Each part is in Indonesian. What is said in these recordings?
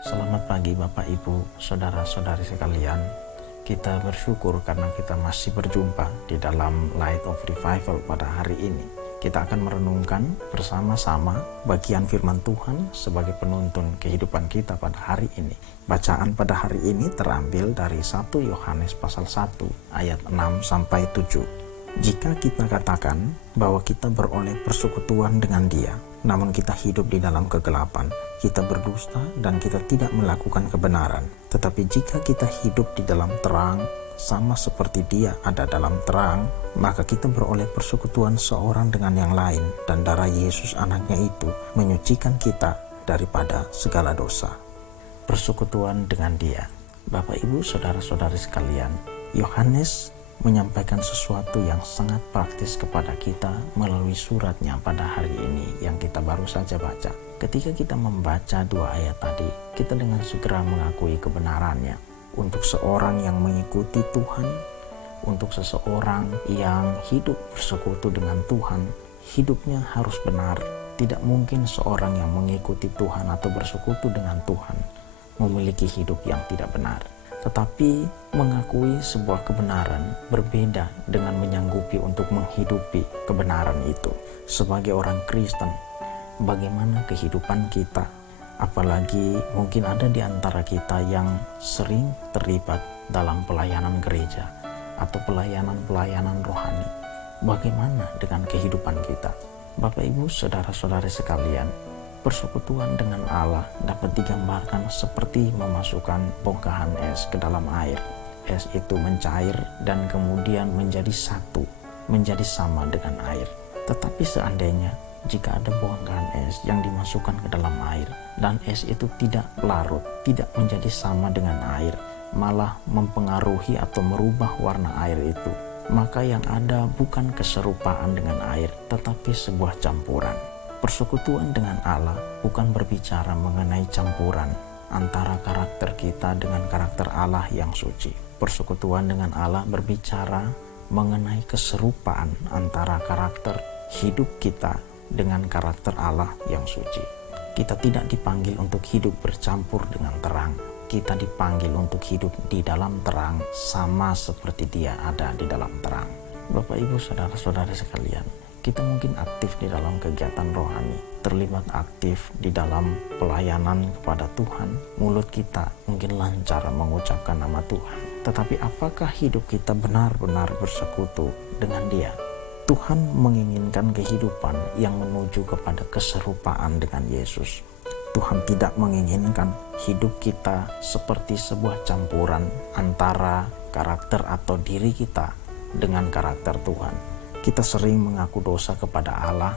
Selamat pagi Bapak Ibu, Saudara-saudari sekalian. Kita bersyukur karena kita masih berjumpa di dalam Light of Revival pada hari ini. Kita akan merenungkan bersama-sama bagian firman Tuhan sebagai penuntun kehidupan kita pada hari ini. Bacaan pada hari ini terambil dari 1 Yohanes pasal 1 ayat 6 sampai 7. Jika kita katakan bahwa kita beroleh persekutuan dengan Dia, namun kita hidup di dalam kegelapan, kita berdusta dan kita tidak melakukan kebenaran. Tetapi jika kita hidup di dalam terang, sama seperti Dia ada dalam terang, maka kita beroleh persekutuan seorang dengan yang lain, dan darah Yesus anaknya itu menyucikan kita daripada segala dosa. Persekutuan dengan Dia. Bapak Ibu, saudara-saudari sekalian, Yohanes menyampaikan sesuatu yang sangat praktis kepada kita melalui suratnya pada hari ini yang kita baru saja baca. Ketika kita membaca 2 ayat tadi, kita dengan segera mengakui kebenarannya. Untuk seorang yang mengikuti Tuhan, untuk seseorang yang hidup bersekutu dengan Tuhan, hidupnya harus benar. Tidak mungkin seorang yang mengikuti Tuhan atau bersekutu dengan Tuhan memiliki hidup yang tidak benar. Tetapi mengakui sebuah kebenaran berbeda dengan menyanggupi untuk menghidupi kebenaran itu. Sebagai orang Kristen, bagaimana kehidupan kita? Apalagi mungkin ada di antara kita yang sering terlibat dalam pelayanan gereja atau pelayanan-pelayanan rohani. Bagaimana dengan kehidupan kita? Bapak Ibu, saudara-saudari sekalian, persekutuan dengan Allah dapat digambarkan seperti memasukkan bongkahan es ke dalam air. Es itu mencair dan kemudian menjadi satu, menjadi sama dengan air. Tetapi seandainya jika ada bongkahan es yang dimasukkan ke dalam air dan es itu tidak larut, tidak menjadi sama dengan air, malah mempengaruhi atau merubah warna air itu, maka yang ada bukan keserupaan dengan air, tetapi sebuah campuran. Persekutuan dengan Allah bukan berbicara mengenai campuran antara karakter kita dengan karakter Allah yang suci. Persekutuan dengan Allah berbicara mengenai keserupaan antara karakter hidup kita dengan karakter Allah yang suci. Kita tidak dipanggil untuk hidup bercampur dengan terang. Kita dipanggil untuk hidup di dalam terang sama seperti Dia ada di dalam terang. Bapak Ibu, saudara-saudari sekalian, kita mungkin aktif di dalam kegiatan rohani, terlibat aktif di dalam pelayanan kepada Tuhan. Mulut kita mungkin lancar mengucapkan nama Tuhan. Tetapi apakah hidup kita benar-benar bersekutu dengan Dia? Tuhan menginginkan kehidupan yang menuju kepada keserupaan dengan Yesus. Tuhan tidak menginginkan hidup kita seperti sebuah campuran antara karakter atau diri kita dengan karakter Tuhan. Kita sering mengaku dosa kepada Allah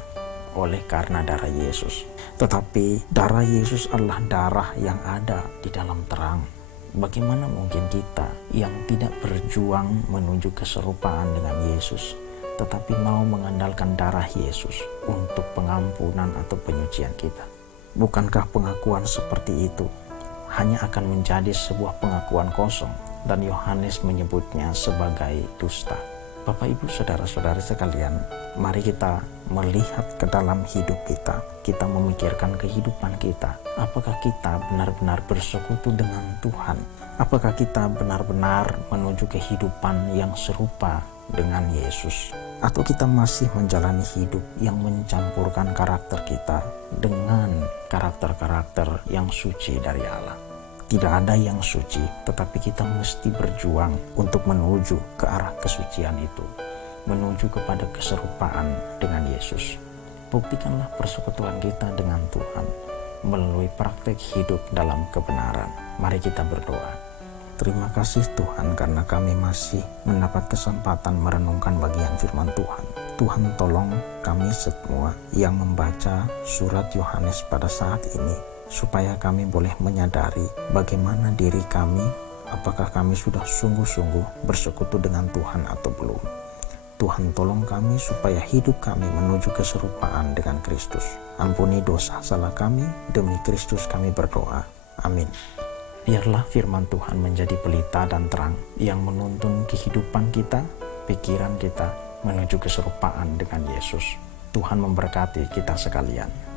oleh karena darah Yesus. Tetapi darah Yesus adalah darah yang ada di dalam terang. Bagaimana mungkin kita yang tidak berjuang menuju keserupaan dengan Yesus, tetapi mau mengandalkan darah Yesus untuk pengampunan atau penyucian kita? Bukankah pengakuan seperti itu hanya akan menjadi sebuah pengakuan kosong, dan Yohanes menyebutnya sebagai dusta? Bapak Ibu, saudara-saudari sekalian, mari kita melihat ke dalam hidup kita. Kita memikirkan kehidupan kita. Apakah kita benar-benar bersekutu dengan Tuhan? Apakah kita benar-benar menuju kehidupan yang serupa dengan Yesus? Atau kita masih menjalani hidup yang mencampurkan karakter kita dengan karakter-karakter yang suci dari Allah? Tidak ada yang suci, tetapi kita mesti berjuang untuk menuju ke arah kesucian itu, menuju kepada keserupaan dengan Yesus. Buktikanlah persekutuan kita dengan Tuhan melalui praktek hidup dalam kebenaran. Mari kita berdoa. Terima kasih Tuhan karena kami masih mendapat kesempatan merenungkan bagian firman Tuhan. Tuhan, tolong kami semua yang membaca surat Yohanes pada saat ini, supaya kami boleh menyadari bagaimana diri kami, apakah kami sudah sungguh-sungguh bersekutu dengan Tuhan atau belum. Tuhan, tolong kami supaya hidup kami menuju keserupaan dengan Kristus. Ampuni dosa salah kami, demi Kristus kami berdoa. Amin. Biarlah firman Tuhan menjadi pelita dan terang yang menuntun kehidupan kita, pikiran kita menuju keserupaan dengan Yesus. Tuhan memberkati kita sekalian.